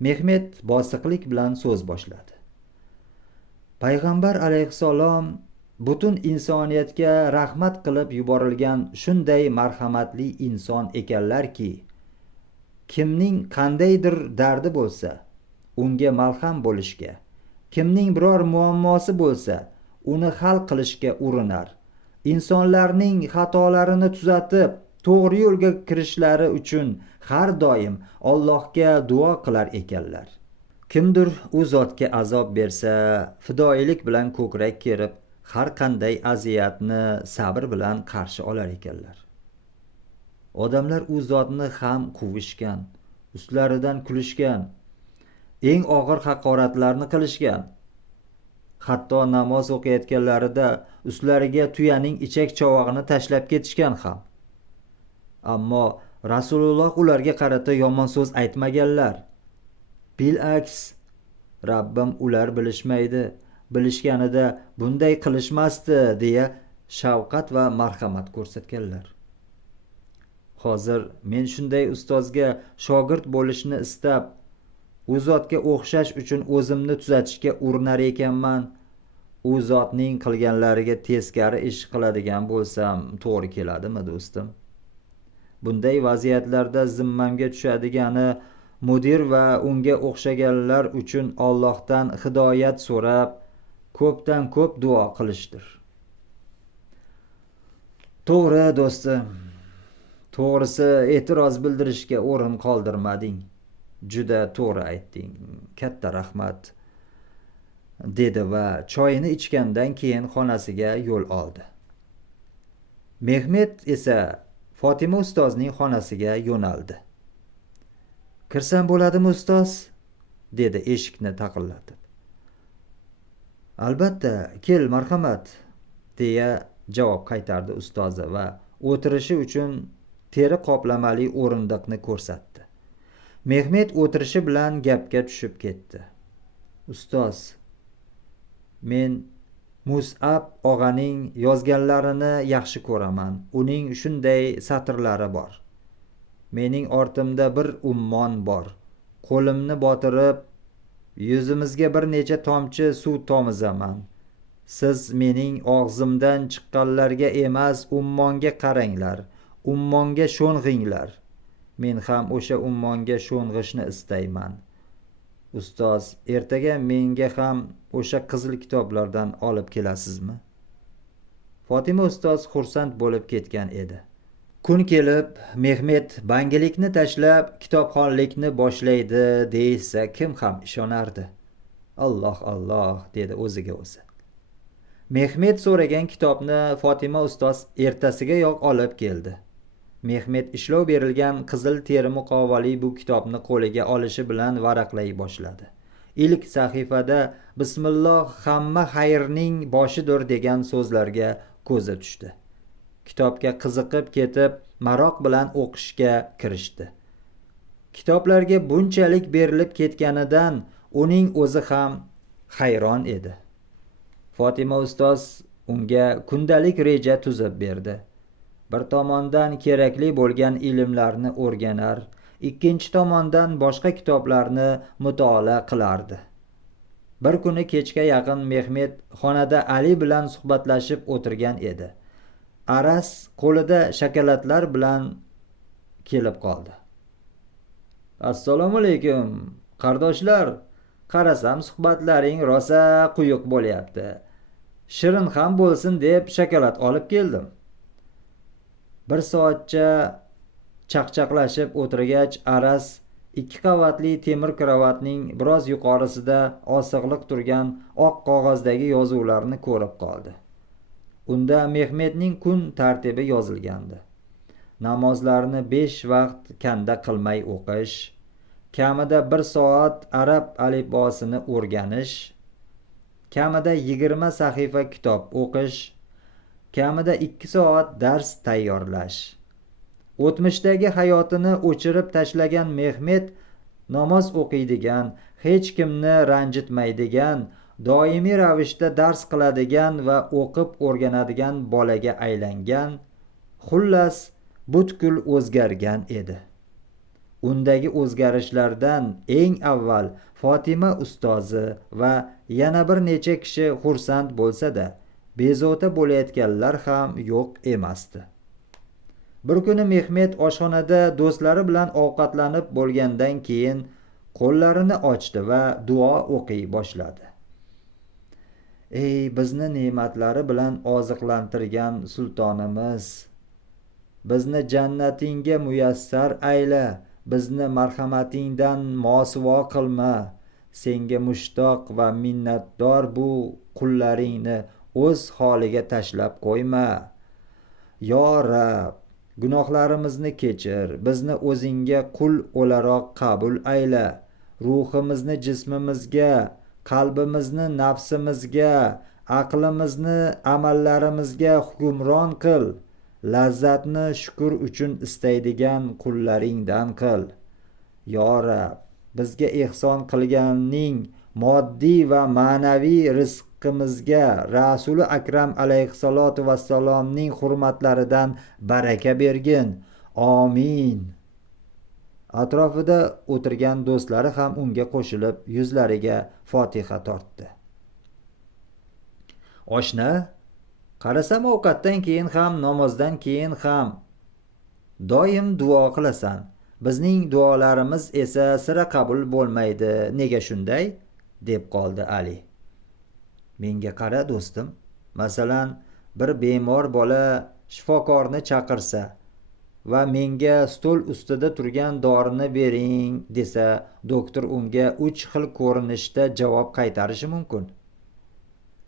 Mehmet bosiqlik bilan so'z boshladi. Payg'ambar alayhissalom butun insoniyatga rahmat qilib yuborilgan shunday marhamatli inson ekanlarki, kimning qandaydir dardi bo'lsa, unga malham bo'lishga, kimning biror muammosi bo'lsa, uni hal qilishga urinar. İnsonlarning xatolarini tuzatib, to'g'ri yo'lga kirishlari uchun har doim Allohga duo qilar ekanlar. Kimdir u zotga azob bersa, fidoyilik bilan ko'krak kerib, har qanday aziyatni sabr bilan qarshi olar ekanlar. Odamlar u zotni ham quvishgan, ustlaridan kulishgan, eng og'ir haqoratlarni qilishgan. Hatto namoz o'qiyotganlarida ustlariga tuyaning ichak chavog'ini tashlab ketishgan ham. Ammo Rasululloh ularga qarata yomon so'z aytmaganlar. Bil'aks, Rabbim ular bilishmaydi, bilishganida bunday qilishmasdi deya shafqat va marhamat ko'rsatganlar. Hozir men shunday ustozga shogird bo'lishni istab, u zotga o'xshash uchun o'zimni tuzatishga urinar ekanman. U zotning qilganlariga teskari ish qiladigan bo'lsam, to'g'ri keladimi, do'stim? Bunday vaziyatlarda zimmamga tushadigani mudir va unga o'xshaganlar uchun Allohdan hidoyat so'rab, ko'pdan ko'p duo qilishdir. To'g'ri, do'stim. To'g'risi, e'tiroz bildirishga o'rin qoldirmading. Juda to'g'ri aytding. Katta rahmat, dedi va choyini ichgandan keyin xonasiga yo'l oldi. Mehmet esa Fatima ustozning xonasiga yo'naldi. Kirsam bo'ladimi, ustoz? Dedi eshikni taqillatib. Albatta, kel, marhamat, deya javob qaytardi ustozi va o'tirishi uchun teri qoplamali o'rindiqni ko'rsatdi. Mehmet o'tirishi bilan gapga tushib ketdi. Ustoz, men Mus'ab og'aning yozganlarini yaxshi ko'raman. Uning shunday satrlari bor. Mening ortimda bir ummon bor. Qo'limni botirib, yuzimizga bir necha tomchi suv tomizaman. Siz mening og'zimdan chiqqanlarga emas, ummonga qaranglar. Ummonga sho'ng'inglar. Men ham o'sha ummonga sho'ng'ishni istayman. Ustoz, ertaga menga ham o'sha qizil kitoblardan olib kelasizmi? Fatima ustoz xursand bo'lib ketgan edi. Kun kelib, Mehmet bangilikni tashlab kitobxonlikni boshlaydi deysa, kim ham ishonardi? Alloh, Alloh, dedi o'ziga o'zi. Mehmet so'ragan kitobni Fatima ustoz ertasigayoq olib keldi. Mehmet ishlov berilgan qizil teri muqovali bu kitobni qo'liga olishi bilan varaqlay boshladi. İlk sahifada Bismillah hamma xayrning boshidir degan so'zlarga ko'zi tushdi. Kitobga qiziqib ketib, maroq bilan o'qishga kirishdi. Kitoblarga bunchalik berilib ketganidan uning o'zi ham hayron edi. Fatima ustoz unga kundalik reja tuzib berdi. Bir tomondan kerakli bo'lgan ilmlarni o'rganar, ikkinchi tomondan boshqa kitoblarni mutolaa qilardi. Bir kuni kechga yaqin Mehmet xonada Ali bilan suhbatlashib o'tirgan edi. Aras qo'lida shokoladlar bilan kelib qoldi. Assalomu alaykum, qardoshlar. Qarasam suhbatlaring rosa quyuq bo'lyapti. Shirin ham bo'lsin deb shokolad olib keldim. Bir soatcha chaqchaqlashib o'tirgach, Aras 2 qavatli temir kravatning biroz yuqorisida osig'liq turgan oq qog'ozdagi yozuvlarni ko'rib qoldi. Unda Mehmetning kun tartibi yozilgandi. namozlarni 5 vaqt kanda qilmay o'qish, kamida 1 soat arab alifbosini o'rganish, kamida 20 sahifa kitob o'qish, kamida 2 soat dars tayyorlash. O'tmishdagi hayotini o'chirib tashlagan Mehmet namoz o'qiydigan, hech kimni ranjitmaydigan, doimiy ravishda dars qiladigan va o'qib o'rganadigan bolaga aylangan, xullas butkul o'zgargan edi. Undagi o'zgarishlardan eng avval Fotima ustozi va yana bir necha kishi xursand bo'lsa-da, bezovta bo'layotganlar ham yo'q emasdi. Bir kuni Mehmet oshxonada do'stlari bilan ovqatlanib bo'lgandan keyin qo'llarini ochdi va duo o'qiy boshladi. Ey bizni ne'matlari bilan oziqlantirgan sultonimiz, bizni jannatingga muyassar ayla, bizni marhamatingdan mosuvo qilma. Senga mushtoq va minnatdor bu qullaringni o'z holiga tashlab qo'yma. Yo Rab, gunohlarimizni kechir, bizni o'zingga qul o'laroq qabul ayla. Ruhimizni jismimizga, qalbimizni nafsimizga, aqlimizni amallarimizga hukmron qil. Lazzatni shukr uchun istaydigan qullaringdan qil. Yo Rab, bizga ehson qilganing moddiy va ma'naviy rizqimizga Rasuli Akram alayhissalatu vassalomning hurmatlaridan baraka bergin. Amin. Atrofida o'tirgan do'stlari ham unga qo'shilib yuzlariga Fotiha tortdi. Oshna, qarasam ovqatdan keyin ham, namozdan keyin ham doim duo qilasan. Bizning duolarimiz esa sira qabul bo'lmaydi. Nega shunday? Deb qoldi Ali. Menga qara do'stim, masalan, bir bemor bola shifokorni chaqirsa va menga stol ustida turgan dorini bering desa, doktor unga 3 xil ko'rinishda javob qaytarishi mumkin.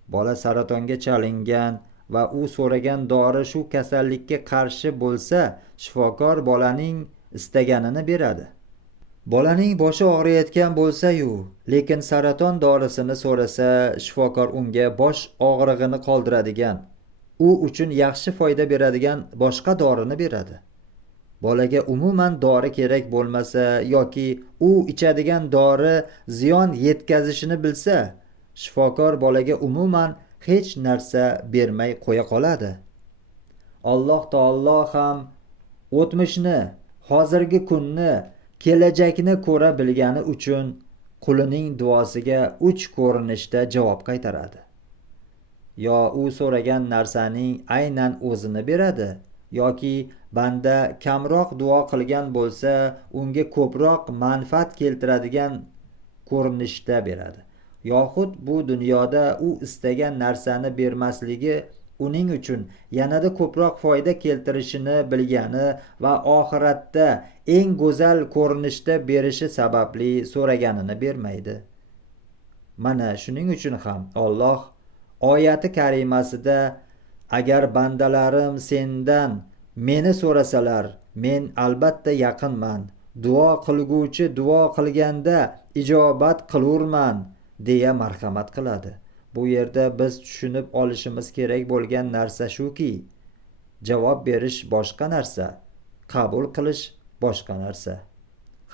Bola saratonga chalingan va u so'ragan dori shu kasallikka qarshi bo'lsa, shifokor bolaning istaganini beradi. Bolaning boshi og'riyotgan bo'lsa-yu, lekin saraton dorisini so'rasa, shifokor unga bosh og'rig'ini qoldiradigan, u uchun yaxshi foyda beradigan boshqa dorini beradi. Bolaga umuman dori kerak bo'lmasa yoki u ichadigan dori ziyon yetkazishini bilsa, shifokor bolaga umuman hech narsa bermay qo'ya qoladi. Alloh taolo ham o'tmishni, hozirgi kunni, kelajakni ko'ra bilgani uchun qulining duosiga 3 ko'rinishda javob qaytaradi. Yo u so'ragan narsaning aynan o'zini beradi, yoki banda kamroq duo qilgan bo'lsa, unga ko'proq manfaat keltiradigan ko'rinishda beradi. Yoxud bu dunyoda u istagan narsani bermasligi uning uchun yanada ko'proq foyda keltirishini bilgani va oxiratda eng go'zal ko'rinishda berishi sababli so'raganini bermaydi. Mana shuning uchun ham Alloh oyati karimasida agar bandalarim sendan meni so'rasalar, men albatta yaqinman. Duo qilguvchi duo qilganda ijobat qilurman deya marhamat qiladi. Bu yerda biz tushunib olishimiz kerak bo'lgan narsa shuki, javob berish boshqa narsa, qabul qilish boshqa narsa.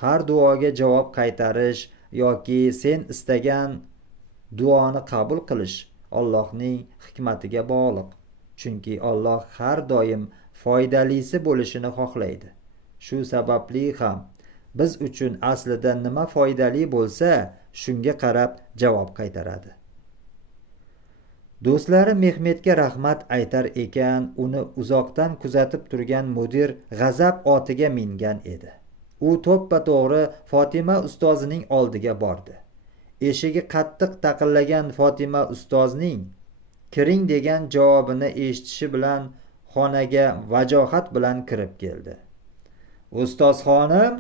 Har duoga javob qaytarish yoki sen istagan duoni qabul qilish Allohning hikmatiga bog'liq. Chunki Alloh har doim foydalisi bo'lishini xohlaydi. Shu sababli ham biz uchun aslida nima foydali bo'lsa, shunga qarab javob qaytaradi. Do'stlari Mehmetga rahmat aytar ekan, uni uzoqdan kuzatib turgan mudir g'azab otiga mingan edi. U to'ppa-to'g'ri Fotima ustozining oldiga bordi. Eshigi qattiq taqillagan Fotima ustozning kiring degan javobini eshitishi bilan xonaga vajohat bilan kirib keldi. Ustozxonim,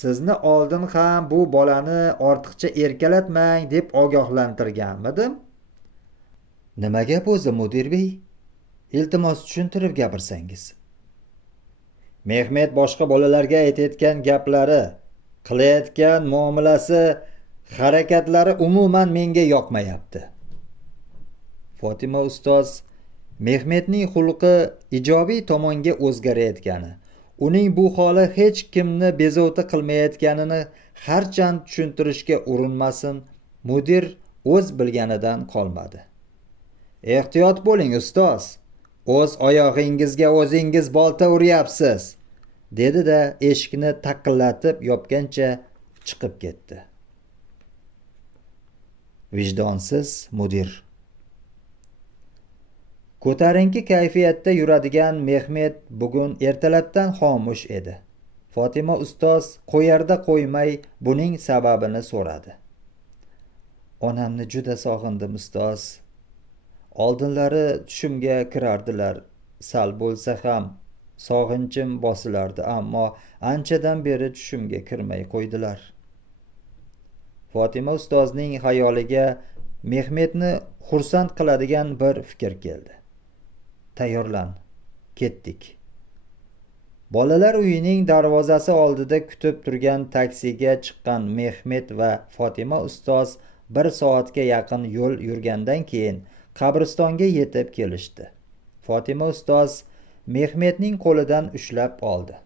sizni oldin ham bu bolani ortiqcha erkalatmang deb ogohlantirganmidim? Nima gap o'zi mudir bey? Iltimos tushuntirib gapirsangiz. Mehmet boshqa bolalarga aytayotgan gaplari, qilayotgan muomalasi, harakatlari umuman menga yoqmayapti. Fotima ustoz Mehmetning xulqi ijobiy tomonga o'zgarayotgani, uning bu holi hech kimni bezovta qilmayotganini harchand tushuntirishga urinmasin, mudir o'z bilganidan qolmadi. Ehtiyot bo'ling ustoz, o'z oyog'ingizga o'zingiz bolta uryapsiz, dedi-da eshikni taqillatib yopgancha chiqib ketdi. Vijdonsiz mudir. Ko'tarinki kayfiyatda yuradigan Mehmet bugun ertalabdan xomush edi. Fotima ustoz qo'yarda qo'ymay buning sababini so'radi. Onamni juda sog'indim ustoz. Oldinlari tushimga kirardilar. Sal bo'lsa ham sog'inchim bosilardi, ammo anchadan beri tushimga kirmay qo'ydilar. Fotima ustozning xayoliga Mehmetni xursand qiladigan bir fikr keldi. Tayyorlan, ketdik. Bolalar uyining darvozasi oldida kutib turgan taksiga chiqqan Mehmet va Fotima ustoz 1 soatga yaqin yo'l yurgandan keyin qabristonga yetib kelishdi. Fotima ustoz Mehmetning qo'lidan ushlab oldi.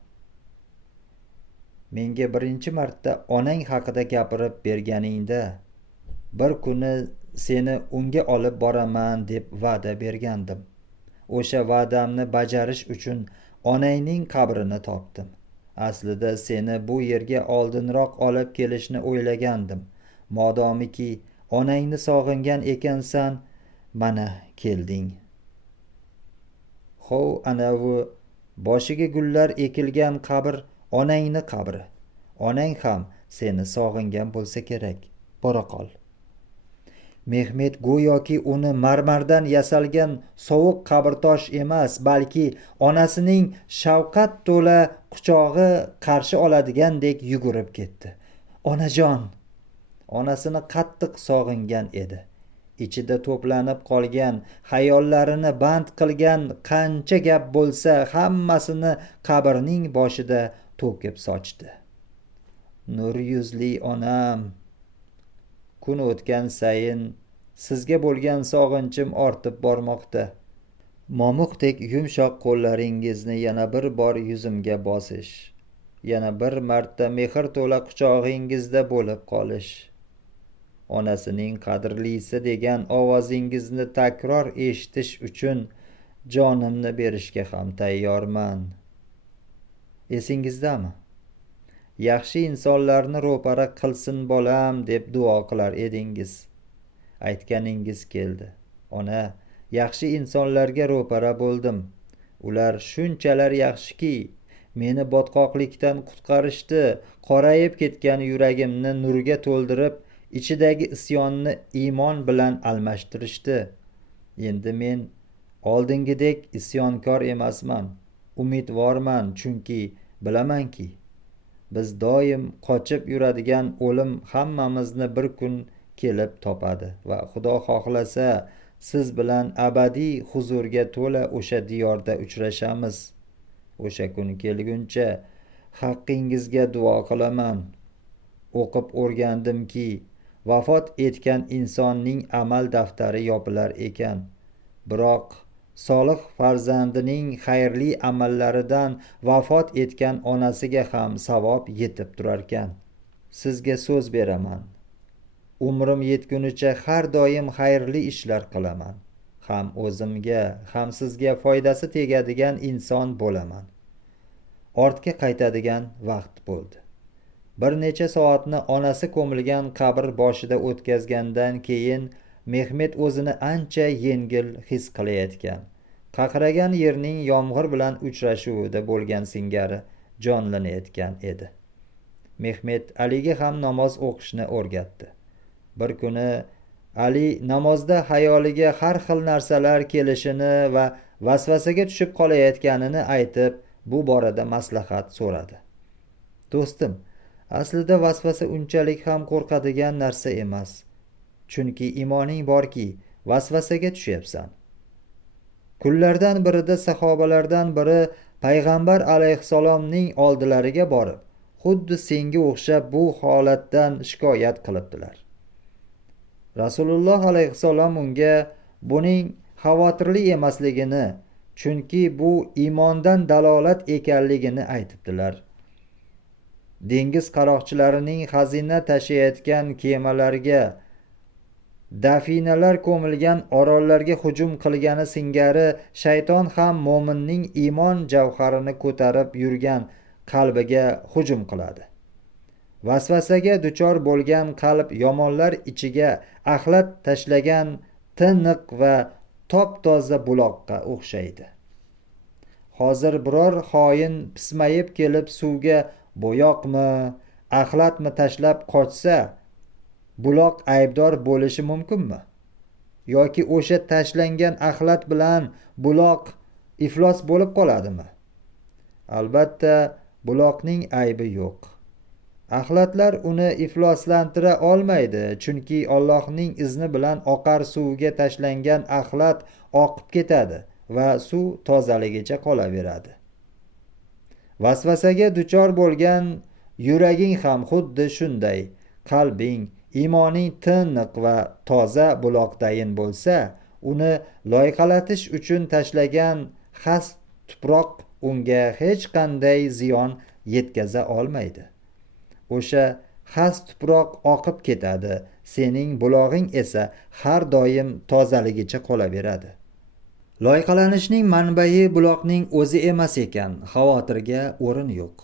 Menga birinchi marta onang haqida gapirib berganingda bir kuni seni unga olib boraman deb va'da bergandim. O'sha va'damni bajarish uchun onangning qabrini topdim. Aslida seni bu yerga oldinroq olib kelishni o'ylagandim. Modomiki onangni sog'ingan ekansan, mana kelding. Hov, anavi boshiga gullar ekilgan qabr onangni qabri. Onang ham seni sog'ingan bo'lsa kerak. Bora qol. Mehmet go'yoki uni marmardan yasalgan sovuq qabrtosh emas, balki onasining shafqat to'la quchog'i qarshi oladigandek yugurib ketdi. Onajon! Onasini qattiq sog'ingan edi. Ichida to'planib qolgan, xayollarini band qilgan qancha gap bo'lsa, hammasini qabrning boshida to'kib sochdi. Nur yuzli onam, kun o'tgan sayin sizga bo'lgan sog'inchim ortib bormoqda. Momiqdek yumshoq qo'llaringizni yana bir bor yuzimga bosish, yana bir marta mehr to'la quchog'ingizda bo'lib qolish, onasining qadrlisi degan ovozingizni takror eshitish uchun jonimni berishga ham tayyorman. Esingizdami? Yaxshi insonlarni ro'para qilsin bolam deb duo qilar edingiz. Aytganingiz keldi. Ona, yaxshi insonlarga ro'para bo'ldim. Ular shunchalar yaxshiki, meni botqoqlikdan qutqarishdi, qorayib ketgan yuragimni nurga to'ldirib, ichidagi isyonni iymon bilan almashtirishdi. Endi men oldingidek isyonkor emasman, umidvorman, chunki bilamanki biz doim qochib yuradigan o'lim hammamizni bir kun kelib topadi va Xudo xohlasa siz bilan abadiy huzurga to'la o'sha diyorda uchrashamiz. O'sha kun kelguncha haqqingizga duo qilaman. O'qib o'rgandimki, vafot etgan insonning amal daftari yopilar ekan. Biroq solih farzandining xayrli amallaridan vafot etgan onasiga ham savob yetib turarkan. Sizga so'z beraman. Umrim yetgunicha har doim xayrli ishlar qilaman. Ham o'zimga, ham sizga foydasi tegadigan inson bo'laman. Ortga qaytadigan vaqt bo'ldi. Bir necha soatni onasi ko'milgan qabr boshida o'tkazgandan keyin Mehmet o'zini ancha yengil his qilayotgan. Qaqragan yerning yomg'ir bilan uchrashuvida bo'lgan singari jonlanayotgan edi. Mehmet Aliga ham namoz o'qishni o'rgatdi. Bir kuni Ali namozda xayoliga har xil narsalar kelishini va vasvasaga tushib qolayotganini aytib, bu borada maslahat so'radi. Do'stim, aslida vasvasa unchalik ham qo'rqadigan narsa emas. Chunki imoning borki, vasvasaga tushyapsan. Kunlardan birida sahobalardan biri payg'ambar alayhissalomning oldilariga borib, xuddi senga o'xshab bu holatdan shikoyat qilibdilar. Rasululloh alayhissalom unga buning xavotirli emasligini, chunki bu iymondan dalolat ekanligini aytibdilar. Dengiz qaroqchilarining xazina tashiyotgan kemalarga, dafinalar ko'milgan orollarga hujum qilgani singari shayton ham mo'minning iymon javharini ko'tarib yurgan qalbiga hujum qiladi. Vasvasaga duchor bo'lgan qalb yomonlar ichiga axlat tashlagan tiniq va top-toza buloqqa o'xshaydi. Hozir biror xoin pismayib kelib suvga bo'yoqmi, axlatmi tashlab qochsa, buloq aybdor bo'lishi mumkinmi? Yoki o'sha tashlangan axlat bilan buloq iflos bo'lib qoladimi? Albatta, buloqning aybi yo'q. Axlatlar uni ifloslantira olmaydi, chunki Allohning izni bilan oqar suvga tashlangan axlat oqib ketadi va suv tozaligicha qolaveradi. Vasvasaga duchor bo'lgan yuraging ham xuddi shunday. Qalbing, iymoning tiniq va toza buloqdayin bo'lsa, uni loyqalatish uchun tashlagan xas tuproq unga hech qanday ziyon yetkaza olmaydi. O'sha xas tuproq oqib ketadi, sening bulog'ing esa har doim tozaligicha qolaveradi. Loyqalanishning manbai buloqning o'zi emas ekan, xavotirga o'rin yo'q.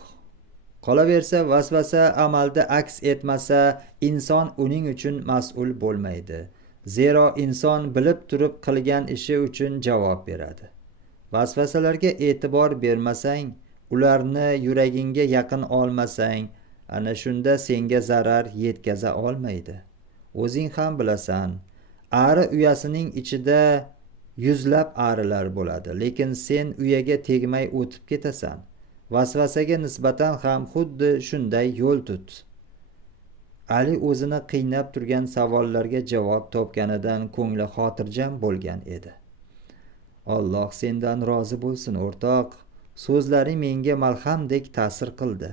Qolaversa, vasvasa amalda aks etmasa, inson uning uchun mas'ul bo'lmaydi. Zero inson bilib turib qilgan ishi uchun javob beradi. Vasvasalarga e'tibor bermasang, ularni yuragingga yaqin olmasang, ana shunda senga zarar yetkaza olmaydi. O'zing ham bilasan, ari uyasining ichida yuzlab arilar bo'ladi, lekin sen uyaga tegmay o'tib ketasan. Vasvasaga nisbatan ham xuddi shunday yo'l tut. Ali o'zini qiynab turgan savollarga javob topganidan ko'ngli xotirjam bo'lgan edi. Alloh sendan rozi bo'lsin, o'rtoq. So'zlaring menga malhamdek ta'sir qildi,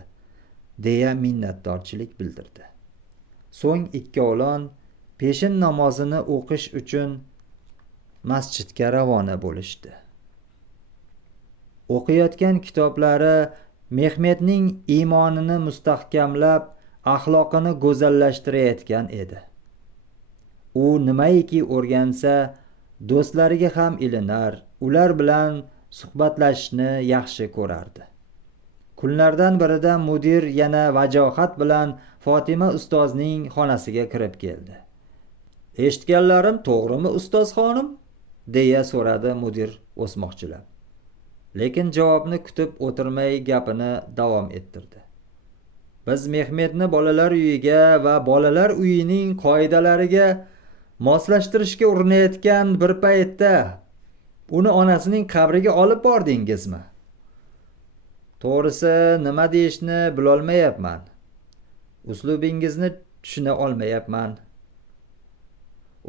deya minnatdorchilik bildirdi. So'ng ikkovlon peshin namozini o'qish uchun masjidga ravona bo'lishdi. O'qiyotgan kitoblari Mehmetning iymonini mustahkamlab, axloqini go'zallashtirayotgan edi. U nimaiki o'rgansa, do'stlariga ham ilinar, ular bilan suhbatlashishni yaxshi ko'rardi. Kunlardan birida mudir yana vajohat bilan Fatima ustozning xonasiga kirib keldi. "Eshitganlarim to'g'rimi, ustoz xonim?" deya so'radi mudir o'smoqchilab. Lekin javobni kutib o'tirmay gapini davom ettirdi. "Biz Mehmetni bolalar uyiga va bolalar uyining qoidalariga moslashtirishga urinayotgan bir paytda uni onasining qabriga olib bordingizmi?" "To'g'risi nima deyishni bilolmayapman. Uslubingizni tushuna olmayapman.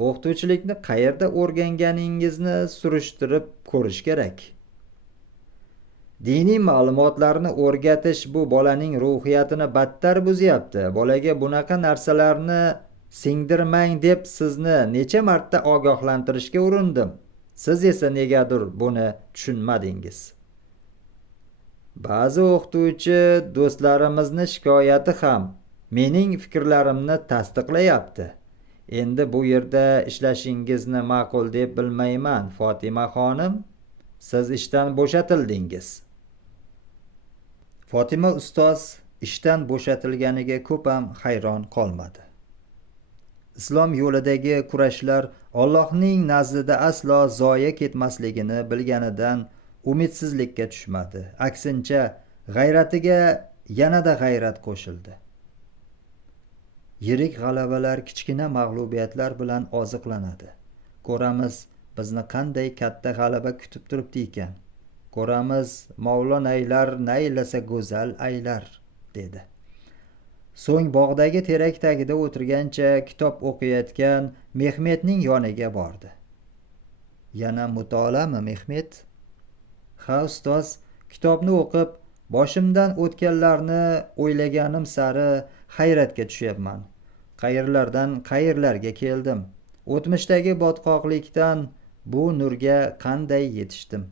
O'qituvchilikni qayerda o'rganganingizni surishtirib ko'rish kerak. Diniy ma'lumotlarni o'rgatish bu bolaning ruhiyatini battar buzyapti. Bolaga bunaqa narsalarni singdirmang deb sizni necha marta ogohlantirishga urindim. Siz esa negadir buni tushunmadingiz. Ba'zi o'qituvchi do'stlarimizni shikoyati ham mening fikrlarimni tasdiqlayapti. Endi bu yerda ishlashingizni ma'qul deb bilmayman, Fatima xonim. Siz ishdan bo'shatildingiz." Fatima ustoz ishdan bo'shatilganiga ko'p ham hayron qolmadi. Islom yo'lidagi kurashlar Allohning nazdida aslo zoya ketmasligini bilganidan umidsizlikka tushmadi. Aksincha, g'ayratiga yanada g'ayrat qo'shildi. Yirik g'alabalar kichkina mag'lubiyatlar bilan oziqlanadi. Ko'ramiz, bizni qanday katta g'alaba kutib turibdi ekan. Ko'ramiz, Mavlonaylar naylasa go'zal aylar, dedi. So'ng bog'dagi terak tagida o'tirgancha kitob o'qiyotgan Mehmetning yoniga bordi. "Yana mutolaami, Mehmet?" "Ha, ustoz, Kitobni o'qib, boshimdan o'tganlarni o'ylaganim sari hayratga tushyapman. Qayerlardan qayerlarga keldim. O'tmishdagi botqoqlikdan bu nurga qanday yetishdim?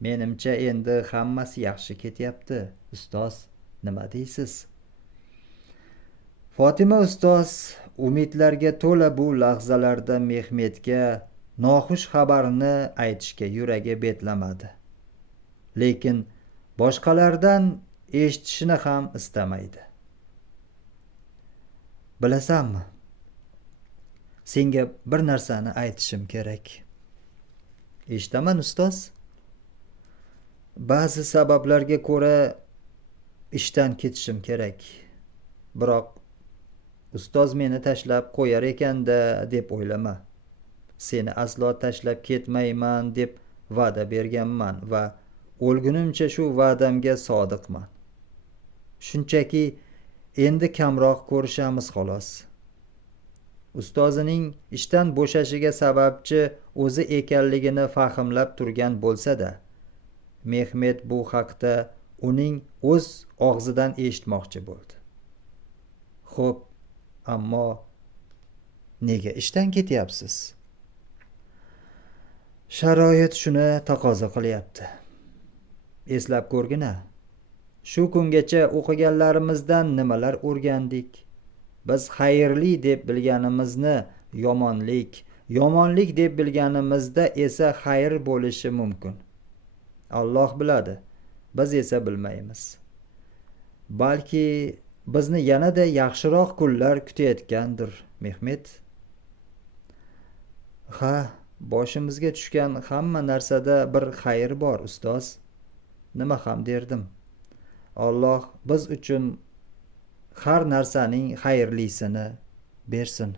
Menimcha endi hammasi yaxshi ketyapti. Ustoz, nima deysiz? Fotima ustoz umidlarga to'la bu lahzalarda Mehmetga noxush xabarni aytishga yuragi betlamadi. Lekin boshqalardan eshitishni ham istamaydi. Bilasanmi? Senga bir narsani aytishim kerak. Eshitaman ustoz. Ba'zi sabablarga ko'ra ishdan ketishim kerak. Biroq ustoz meni tashlab qo'yar ekanda deb o'ylama. Seni aslo tashlab ketmayman deb va'da berganman va o'lgunimcha shu va'damga sodiqman. Shunchaki endi kamroq ko'rishamiz xolos. Ustozining ishdan bo'shashiga sababchi o'zi ekanligini fahmlab turgan bo'lsa-da, Mehmet bu haqda uning o'z og'zidan eshitmoqchi bo'ldi. Xo'p, ammo nega ishdan ketyapsiz? Sharoit shuni taqozo qilyapti. Eslab ko'rgina. Shu kungacha o'qiganlarimizdan nimalar o'rgandik? Biz xayrli deb bilganimizni yomonlik, yomonlik deb bilganimizda esa xayr bo'lishi mumkin. Alloh biladi, biz esa bilmaymiz. Balki bizni yanada yaxshiroq kunlar kutayotgandir, Mehmet. Ha, boshimizga tushgan hamma narsada bir xayr bor, ustoz. Nima ham derdim. Alloh biz uchun har narsaning xayrlisini bersin.